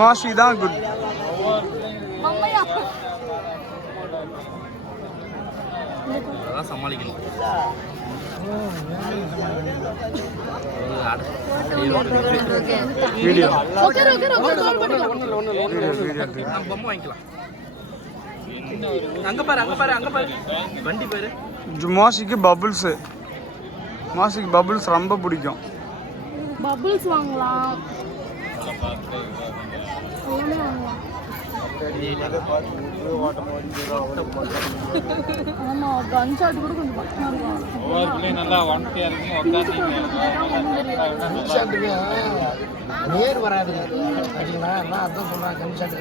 மாஷி தான் குட். அதான் சமாளிக்கணும். வீடியோ பொம்மை வாங்கிக்கலாம். அங்க பாரு அங்க பாரு அங்க பாரு வண்டி பாரு. மாஷிக்கு பபுள்ஸ், மாஷிக்கு பபுள்ஸ் ரொம்ப பிடிக்கும். பபுள்ஸ் வாங்கலாம். ஆமா கன் ஷாட் கூட கொஞ்சம் பக்கமா இருக்கும். ஒவ்வொரு பிள்ளை நல்லா ஒன்ட்டியா இருக்கும். கன்ஷாட்டுங்க நேர் வராது அப்படிங்களா? நான் அதான் சொல்கிறேன். கன்ஷாட்டு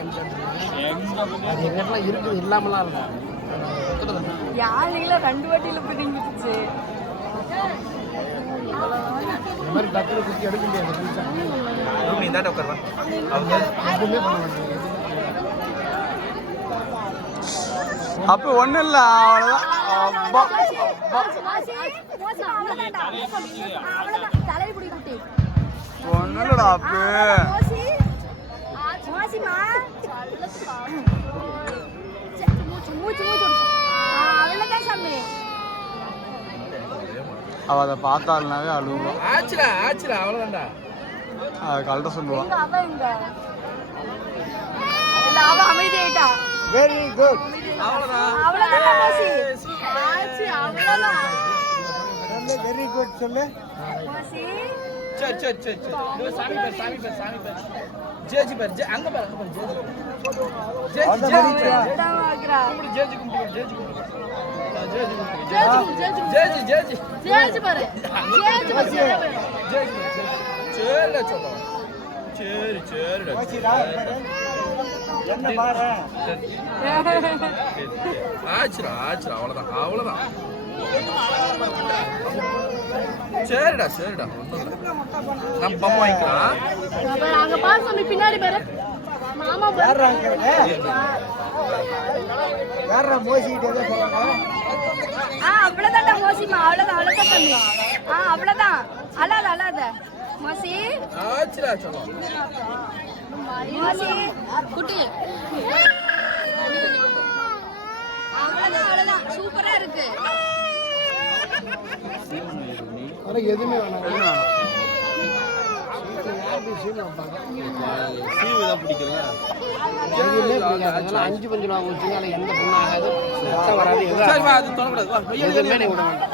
அது எங்கெல்லாம் இருக்குது, இல்லாமலாம் இல்லை. யாருங்களா 2 வாட்டியில் போய் நீங்கிடுச்சு. இந்த மாதிரி டக்குனு குத்தி எடுக்க முடியாது. நீ தான் உட்காருவா. எதுவுமே பண்ண மாட்டேன். அப்போ ஒன்றும் இல்லை, அவ்வளோதான். ஒன்றும் இல்லைடா அப்போ. அவ அதை பார்த்தாலுனாவே அழுவோம். ஆச்சுடா ஆச்சுடா அவ்வளோதான்டா. அதை கழட்ட சொல்லுவான். அமைதியாயிட்டா. Very good. வெரி குட் சொல்லு. சரி சரி சரி சரி. சாமி பேர் சாமி பேர் சாமி பேர் ஜேஜி பேர் அங்க பாரு அங்க பாரு ஜேஜி ஜேஜி ஜேஜி ஜேஜி கும்பிடு ஜேஜி கும்பிடு ஜேஜி ஜேஜி ஜேஜி பாரு ஜேஜி பாரு ஜேஜி சேல சொல்ல சரி சரிடா என்ன பாரு. ஆச்சுடா ஆச்சுடா அவ்வளோதான் அவ்வளோதான். சரிடா சரிடா ஒன்றும் இல்லை. நம்ம பொம்மை வாங்கிக்கலாம். அங்க பாரு சாமி பின்னாடி பாரு மாமா பாரு. யாரா மோசிக்கிட்டே சொல்றாங்க? அவ்வளவுதான்டா மோசிமா. அவ்வளவுதான் அவ்வளவுதான் சாமி. அவ்வளவுதான். அழாத அழாத மோசி. ஆச்சுடா சொல்லுவோம். மோசி குட்டி. அவ்வளவுதான் அவ்வளவுதான் சூப்பரா இருக்கு. ஆனா எதுவுமே வேணாம். சீவு தான் பிடிக்கல. எதுவுமே பிடிக்காது. 5 பஞ்சு நான் வச்சுங்க. எந்த பொண்ணு ஆகாது, வராது, எதுவும் அது தொடக்கூடாது. எதுவுமே விட வேண்டாம்.